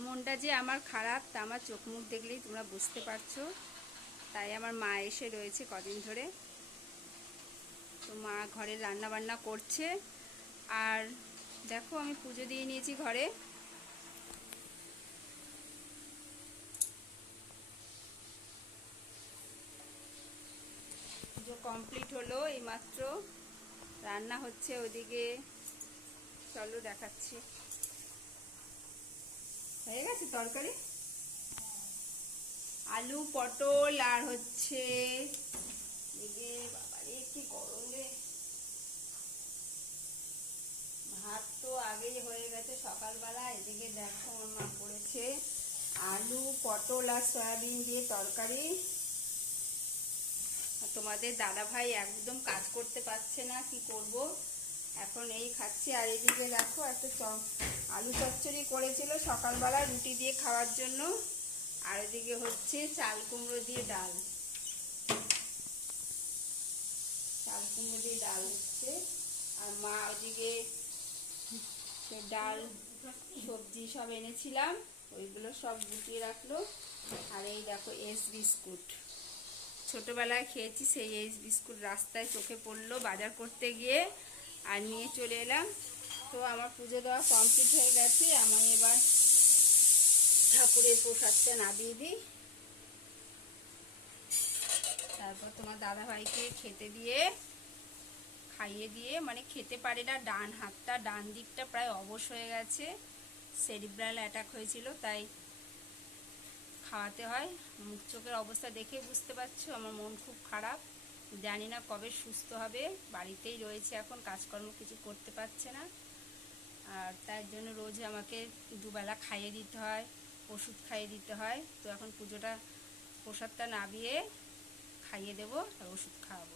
মনটা যে আমার খারাপ তা আমার চোখ মুখ দেখলেই তোমরা বুঝতে পারছো। তাই আমার মা এসে রয়েছে কদিন ধরে, তো মা ঘরে রান্না বান্না করছে। আর দেখো আমি পুজো দিয়ে নিয়েছি ঘরে। পুজো কমপ্লিট হলো এইমাত্র, রান্না হচ্ছে ওদিকে, চলো দেখাচ্ছি। হয়ে গেছে তরকারি, আলু পটল আর হচ্ছে বাবারে কি গরম রে। ভাত তো আগেই হয়ে গেছে সকালবেলা। এদিকে দেখো আমার মা করেছে আলু পটল আর সয়াবিন দিয়ে তরকারি। তোমাদের দাদা ভাই একদম কাজ করতে পারছে না, কি করব, এখন এই খাচ্ছি। আর এদিকে দেখো একটা আলু চচ্চড়ি করেছিল সকালবেলা রুটি দিয়ে খাওয়ার জন্য। আর এদিকে হচ্ছে চাল কুমড়ো দিয়ে ডাল, চাল কুমড়ো দিয়ে ডাল হচ্ছে। আর মা ওদিকে ডাল সবজি সব এনেছিলাম, ওইগুলো সব গুটিয়ে রাখলো। আর এই দেখো এস বিস্কুট, ছোটবেলায় খেয়েছি সেই এস বিস্কুট, রাস্তায় চোখে পড়লো বাজার করতে গিয়ে, আর নিয়ে চলে এলাম। তো আমার পুজো দেওয়া কমপ্লিট হয়ে গেছে, আমি এবার ঠাকুরের প্রসাদটা নামিয়ে দিই, তারপর তোমার দাদা ভাইকে খেতে দিয়ে খাইয়ে দিয়ে, মানে খেতে পারে না, ডান হাতটা ডান দিকটা প্রায় অবশ হয়ে গেছে, সেরিব্রাল অ্যাটাক হয়েছিল, তাই খাওয়াতে হয়। মুখ চোখের অবস্থা দেখে বুঝতে পারছো আমার মন খুব খারাপ, জানি না কবে সুস্থ হবে। বাড়িতেই রয়েছে এখন, কাজকর্ম কিছু করতে পারছে না, আর তার জন্য রোজ আমাকে দুবেলা খাইয়ে দিতে হয়, ওষুধ খাইয়ে দিতে হয়। তো এখন পুজোটা প্রসাদটা নামিয়ে খাইয়ে দেবো আর ওষুধ খাওয়াবো।